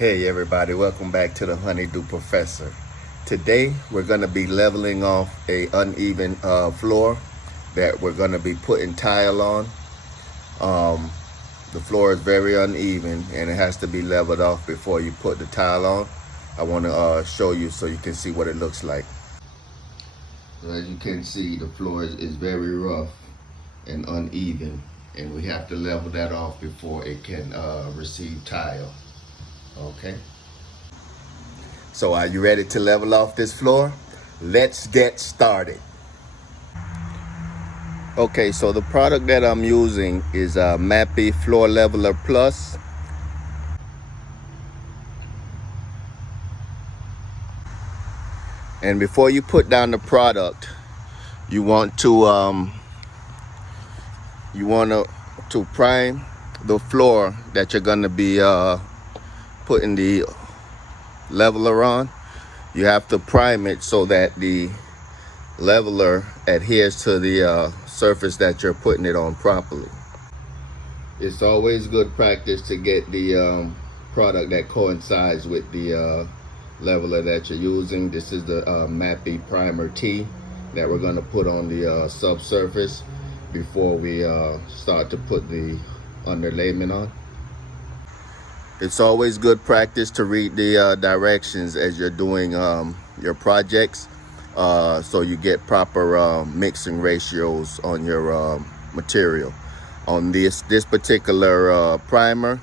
Hey everybody, welcome back to the Honeydew Professor. Today we're going to be leveling off a uneven floor that we're going to be putting tile on. The floor is very uneven and it has to be leveled off before you put the tile on. I want to show you so you can see what it looks like. So as you can see, the floor is very rough and uneven, and we have to level that off before it can receive tile. Okay. So are you ready to level off this floor? Let's get started. Okay, so the product that I'm using is Mappy Floor Leveler Plus. And before you put down the product, you want to prime the floor that you're gonna be putting the leveler on. You have to prime it so that the leveler adheres to the surface that you're putting it on properly. It's always good practice to get the product that coincides with the leveler that you're using. This is the Mappy Primer T that we're going to put on the subsurface before we start to put the underlayment on. It's always good practice to read the directions as you're doing your projects, so you get proper mixing ratios on your material. On this particular primer,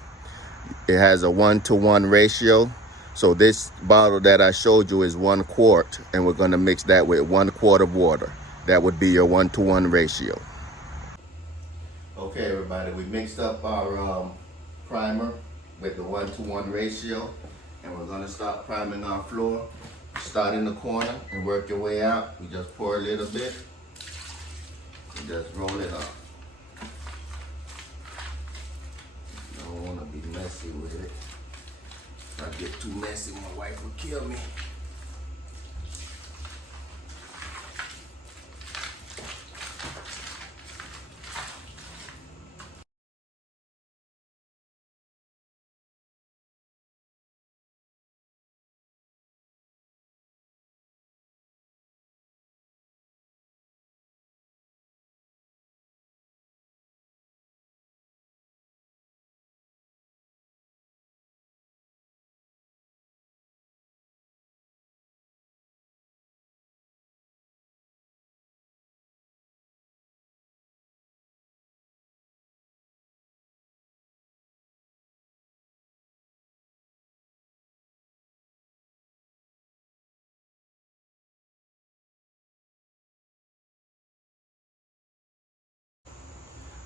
it has a 1-to-1 ratio. So this bottle that I showed you is 1 quart, and we're going to mix that with 1 quart of water. That would be your 1-to-1 ratio. Okay, everybody, we mixed up our primer with the 1-to-1 ratio, and we're going to start priming our floor. Start in the corner and work your way out. We just pour a little bit and just roll it up. Don't want to be messy with it. If I get too messy, my wife will kill me.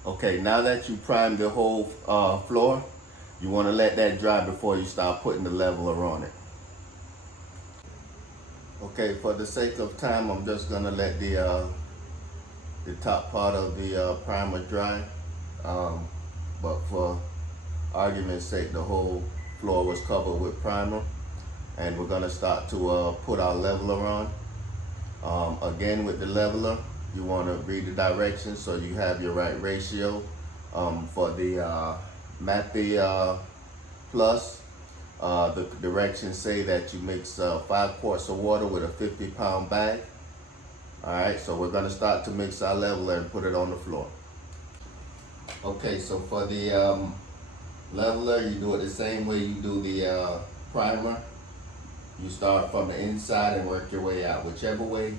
Okay, now that you primed the whole floor, you want to let that dry before you start putting the leveler on it. Okay, for the sake of time, I'm just gonna let the top part of the primer dry. But for argument's sake, the whole floor was covered with primer, and we're gonna start to put our leveler on. Again, with the leveler, you want to read the directions so you have your right ratio. For the Mappy Plus, the directions say that you mix 5 quarts of water with a 50-pound bag. All right, so we're going to start to mix our leveler and put it on the floor. Okay, so for the leveler, you do it the same way you do the primer. You start from the inside and work your way out. Whichever way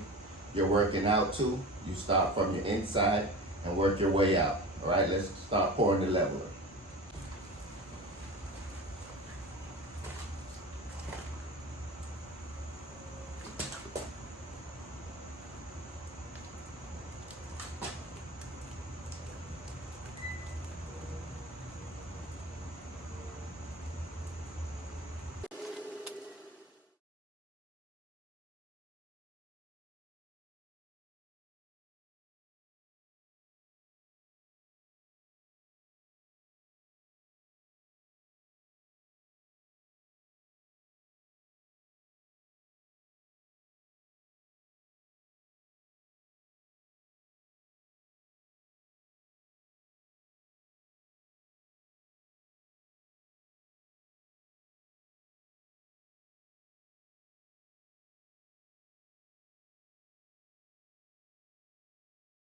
you're working out to, you start from your inside and work your way out. All right, let's start pouring the leveler.